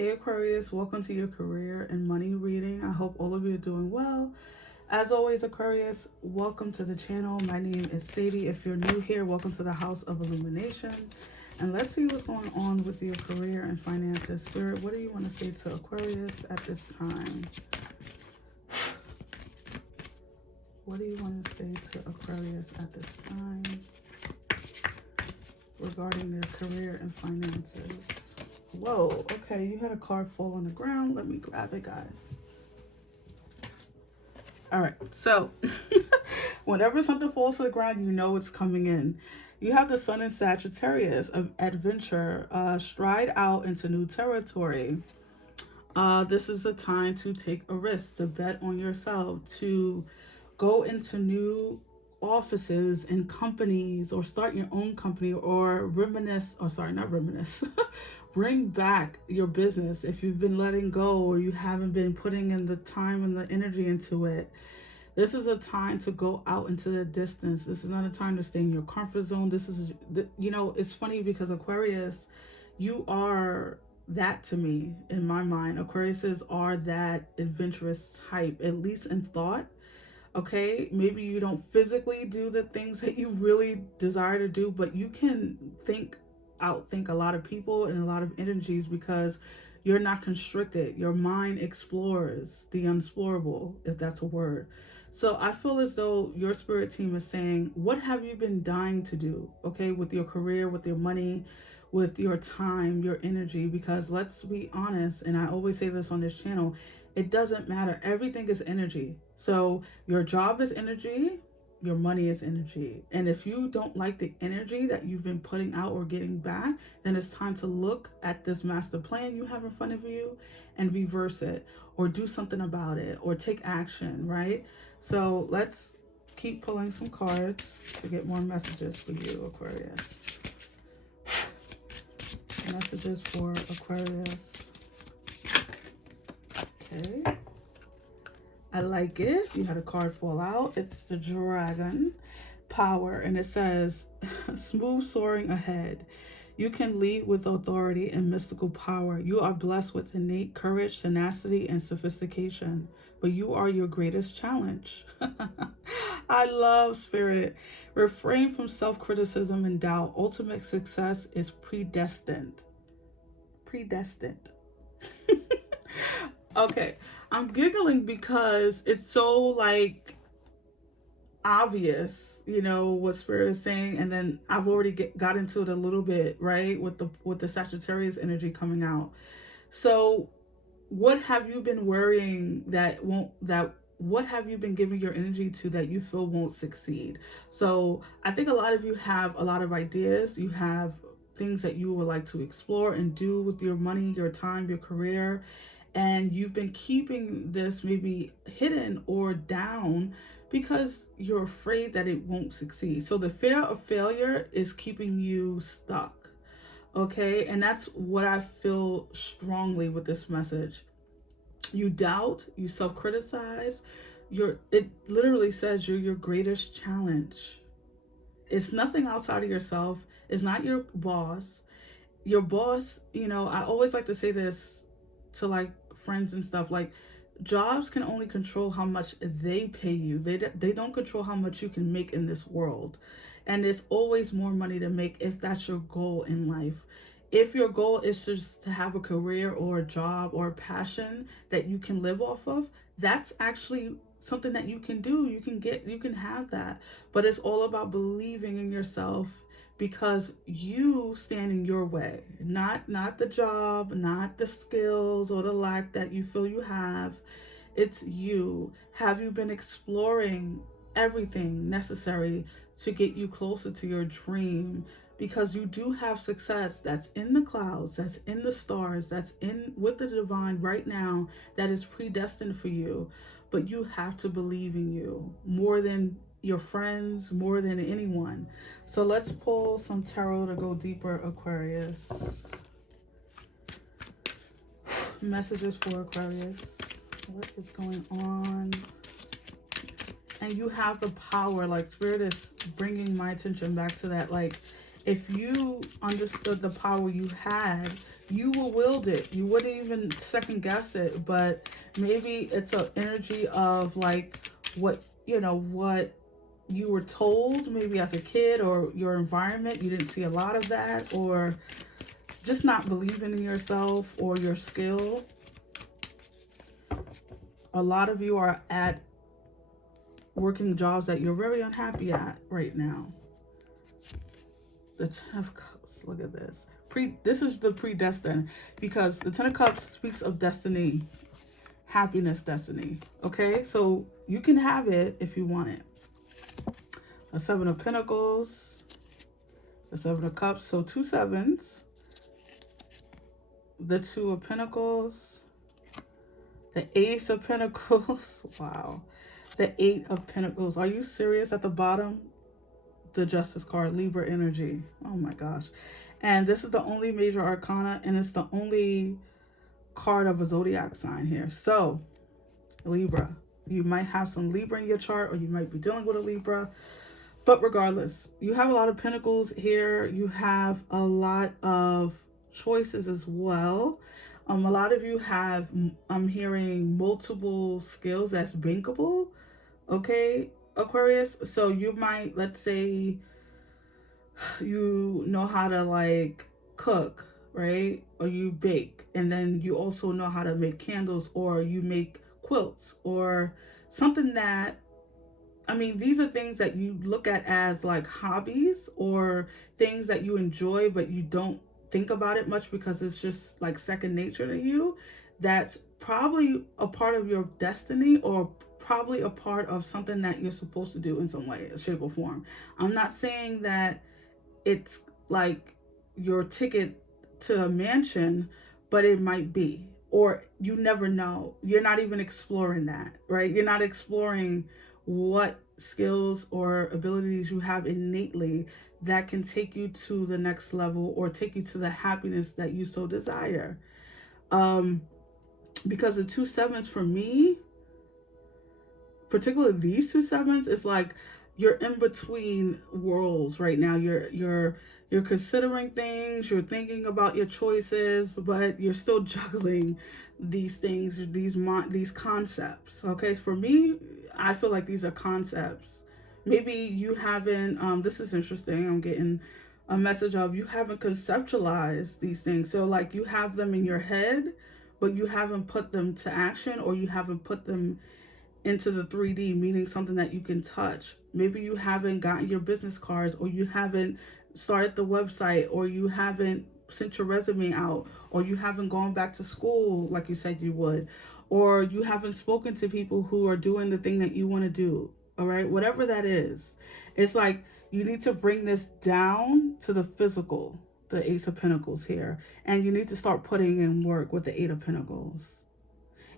Hey Aquarius, welcome to your career and money reading. I hope all of you are doing well. As always, Aquarius, welcome to the channel. My name is Sadie. If you're new here, welcome to the House of Illumination. And let's see what's going on with your career and finances. Spirit, what do you want to say to Aquarius at this time? What do you want to say to Aquarius at this time regarding their career and finances? Whoa, okay, you had a card fall on the ground. Let me grab it, guys. All right, so whenever something falls to the ground, you know it's coming in. You have the Sun in Sagittarius of adventure, stride out into new territory. This is a time to take a risk, to bet on yourself, to go into new offices and companies, or start your own company, or bring back your business if you've been letting go or you haven't been putting in the time and the energy into it. This is a time to go out into the distance. This is not a time to stay in your comfort zone. This is, you know, it's funny because Aquarius, you are that to me in my mind. Aquariuses are that adventurous type, at least in thought. Okay, maybe you don't physically do the things that you really desire to do, but you can outthink a lot of people and a lot of energies because you're not constricted. Your mind explores the unexplorable, if that's a word. So I feel as though your spirit team is saying, what have you been dying to do, okay, with your career, with your money, with your time, your energy? Because let's be honest, and I always say this on this channel, it doesn't matter. Everything is energy. So your job is energy, your money is energy. And if you don't like the energy that you've been putting out or getting back, then it's time to look at this master plan you have in front of you and reverse it, or do something about it, or take action, right? So let's keep pulling some cards to get more messages for you, Aquarius. Messages for Aquarius. Okay. I like it. You had a card fall out. It's the Dragon Power, and it says, smooth soaring ahead. You can lead with authority and mystical power. You are blessed with innate courage, tenacity, and sophistication, but you are your greatest challenge. I love, Spirit. Refrain from self-criticism and doubt. Ultimate success is predestined. Predestined. Okay, I'm giggling because it's so like obvious, you know, what Spirit is saying, and then I've already got into it a little bit, right, with the Sagittarius energy coming out. So what have you been worrying what have you been giving your energy to that you feel won't succeed? So I think a lot of you have a lot of ideas. You have things that you would like to explore and do with your money, your time, your career, and you've been keeping this maybe hidden or down because you're afraid that it won't succeed. So the fear of failure is keeping you stuck. Okay, and that's what I feel strongly with this message. You doubt, you self-criticize, it literally says you're your greatest challenge. It's nothing outside of yourself. It's not your boss. Your boss, you know, I always like to say this to like friends and stuff, like jobs can only control how much they pay you. They don't control how much you can make in this world. And there's always more money to make if that's your goal in life. If your goal is just to have a career or a job or a passion that you can live off of, that's actually something that you can do. You can have that. But it's all about believing in yourself, because you stand in your way, not the job, not the skills or the lack that you feel you have. It's you. Have you been exploring everything necessary to get you closer to your dream? Because you do have success that's in the clouds, that's in the stars, that's in with the divine right now, that is predestined for you. But you have to believe in you more than your friends, more than anyone. So let's pull some tarot to go deeper, Aquarius. Messages for Aquarius. What is going on? And you have the power. Like, Spirit is bringing my attention back to that. Like, if you understood the power you had, you will wield it. You wouldn't even second guess it, but maybe it's an energy of like what, what you were told maybe as a kid, or your environment, you didn't see a lot of that, or just not believing in yourself or your skill. A lot of you are at working jobs that you're very unhappy at right now. The Ten of Cups, look at this. This is the predestined, because the Ten of Cups speaks of destiny, happiness, destiny. Okay, so you can have it if you want it. A Seven of Pentacles, the Seven of Cups, so 2 sevens, the Two of Pentacles, the Ace of Pentacles, wow, the Eight of Pentacles. Are you serious? At the bottom, the Justice card, Libra energy. Oh my gosh. And this is the only major arcana, and it's the only card of a zodiac sign here. So Libra, you might have some Libra in your chart, or you might be dealing with a Libra. But regardless, you have a lot of pentacles here. You have a lot of choices as well. A lot of you have, I'm hearing, multiple skills that's bankable. Okay, Aquarius. So you might, let's say, you know how to like cook, right? Or you bake, and then you also know how to make candles, or you make quilts, or something that, I mean, these are things that you look at as like hobbies, or things that you enjoy, but you don't think about it much because it's just like second nature to you. That's probably a part of your destiny, or probably a part of something that you're supposed to do in some way, shape, or form. I'm not saying that it's like your ticket to a mansion, but it might be, or you never know. You're not even exploring that, right? You're not exploring what skills or abilities you have innately that can take you to the next level, or take you to the happiness that you so desire. Because the 2 sevens for me, particularly these 2 sevens, is like you're in between worlds right now. You're considering things, you're thinking about your choices, but you're still juggling these things, these concepts. Okay, for me, I feel like these are concepts. Maybe you haven't, this is interesting, I'm getting a message of you haven't conceptualized these things. So like you have them in your head, but you haven't put them to action, or you haven't put them into the 3D, meaning something that you can touch. Maybe you haven't gotten your business cards, or you haven't started the website, or you haven't sent your resume out, or you haven't gone back to school like you said you would, or you haven't spoken to people who are doing the thing that you want to do. All right, whatever that is, it's like you need to bring this down to the physical, the Ace of Pentacles here, and you need to start putting in work with the Eight of Pentacles.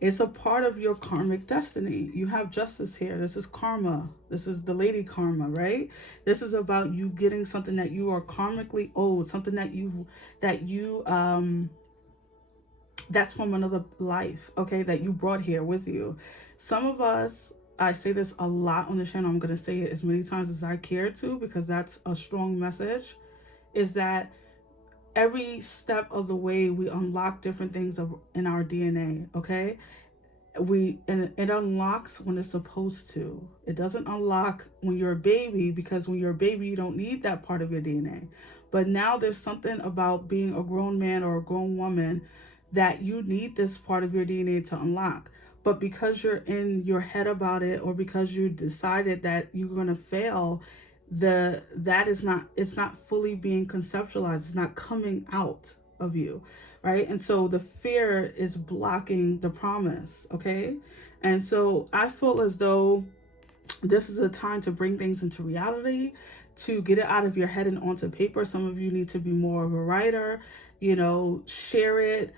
It's a part of your karmic destiny. You have justice here. This is karma. This is the lady karma, right? This is about you getting something that you are karmically owed, something that's from another life, okay, that you brought here with you. Some of us, I say this a lot on the channel, I'm going to say it as many times as I care to, because that's a strong message, is that every step of the way we unlock different things in our DNA, okay? And it unlocks when it's supposed to. It doesn't unlock when you're a baby, because when you're a baby, you don't need that part of your DNA. But now there's something about being a grown man or a grown woman that you need this part of your DNA to unlock. But because you're in your head about it, or because you decided that you're going to fail, it's not fully being conceptualized. It's not coming out of you, right? And so the fear is blocking the promise, okay? And so I feel as though this is a time to bring things into reality, to get it out of your head and onto paper. Some of you need to be more of a writer, share it.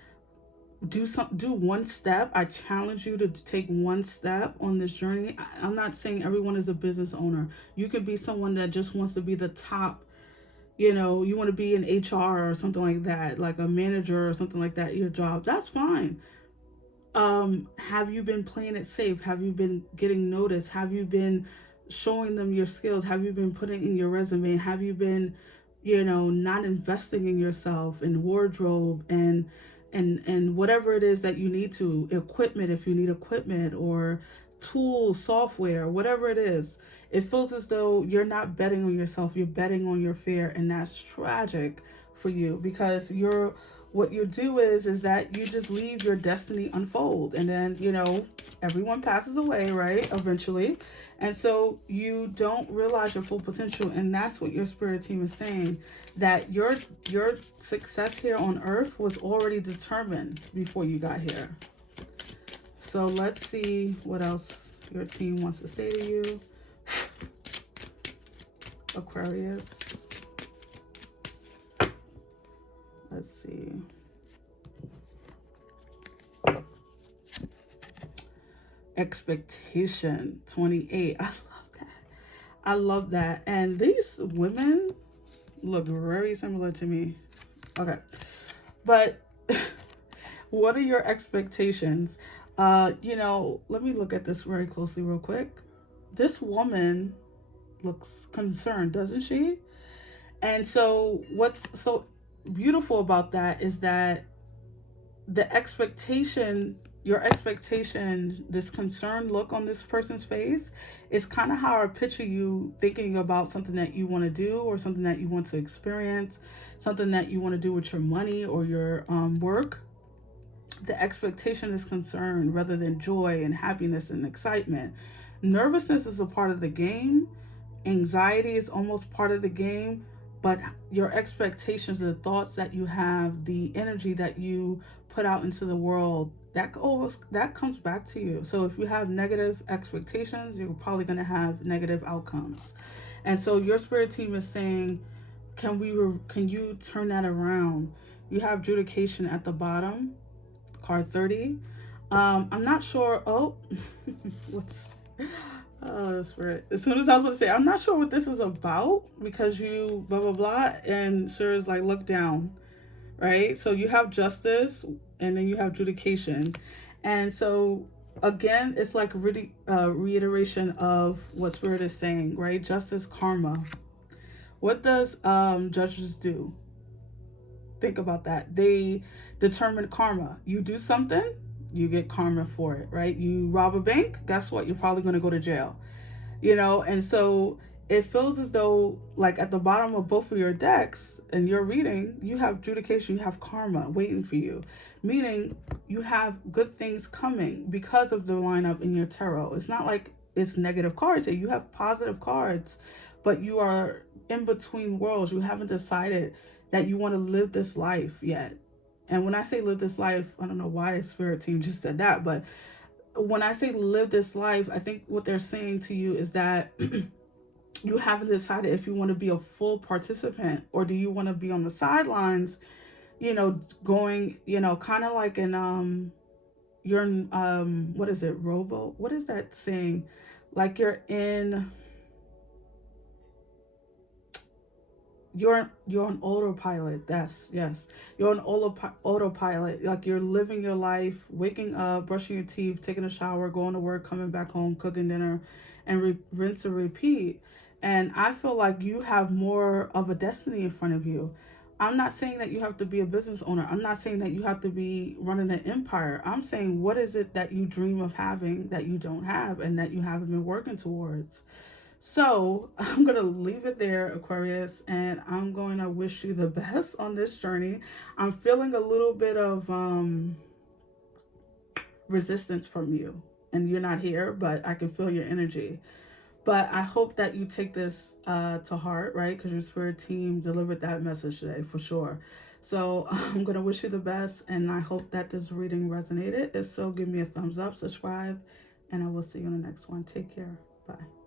Do one step. I challenge you to take one step on this journey. I'm not saying everyone is a business owner. You could be someone that just wants to be the top, you want to be in HR or something like that, like a manager or something like that, your job. That's fine. Have you been playing it safe? Have you been getting noticed? Have you been showing them your skills? Have you been putting in your resume? Have you been you know, not investing in yourself, in wardrobe, and whatever it is that you need to, equipment if you need equipment, or tools, software, whatever it is. It feels as though you're not betting on yourself, you're betting on your fear, and that's tragic for you, because you're, what you do is that you just leave your destiny unfold, and then, you know, everyone passes away, right, eventually. And so you don't realize your full potential, and that's what your spirit team is saying, that your success here on earth was already determined before you got here. So let's see what else your team wants to say to you, Aquarius. Let's see. Expectation 28. I love that. I love that. And these women look very similar to me. Okay. But what are your expectations? You know, let me look at this very closely real quick. This woman looks concerned, doesn't she? And so what's so beautiful about that is that the expectation, your expectation, this concerned look on this person's face is kind of how I picture you thinking about something that you want to do, or something that you want to experience, something that you want to do with your money or your work. The expectation is concern rather than joy and happiness and excitement. Nervousness is a part of the game. Anxiety is almost part of the game. But your expectations, the thoughts that you have, the energy that you put out into the world, that comes back to you. So if you have negative expectations, you're probably going to have negative outcomes. And so your spirit team is saying, can you turn that around? You have judication at the bottom, card 30. I'm not sure. Oh, what's spirit. As soon as I was going to say, I'm not sure what this is about, because you blah blah blah, and sure is like, look down, right? So you have justice, and then you have judication, and so again, it's like really reiteration of what spirit is saying, right? Justice, karma. What does judges do? Think about that. They determine karma. You do something, you get karma for it, right? You rob a bank, guess what? You're probably going to go to jail, you know? And so it feels as though, like, at the bottom of both of your decks and your reading, you have judication, you have karma waiting for you, meaning you have good things coming because of the lineup in your tarot. It's not like it's negative cards here. You have positive cards, but you are in between worlds. You haven't decided that you want to live this life yet. And when I say live this life, I don't know why a spirit team just said that, but when I say live this life, I think what they're saying to you is that you haven't decided if you want to be a full participant, or do you want to be on the sidelines, you know, going, you know, kind of like in you're in what is it, robo, what is that saying, like you're on autopilot. Yes, you're on autopilot. Like, you're living your life, waking up, brushing your teeth, taking a shower, going to work, coming back home, cooking dinner, and rinse and repeat. And I feel like you have more of a destiny in front of you. I'm not saying that you have to be a business owner. I'm not saying that you have to be running an empire. I'm saying, what is it that you dream of having that you don't have, and that you haven't been working towards? So I'm going to leave it there, Aquarius, and I'm going to wish you the best on this journey. I'm feeling a little bit of resistance from you, and you're not here, but I can feel your energy. But I hope that you take this to heart, right? Because your spirit team delivered that message today for sure. So I'm going to wish you the best, and I hope that this reading resonated. If so, give me a thumbs up, subscribe, and I will see you on the next one. Take care. Bye.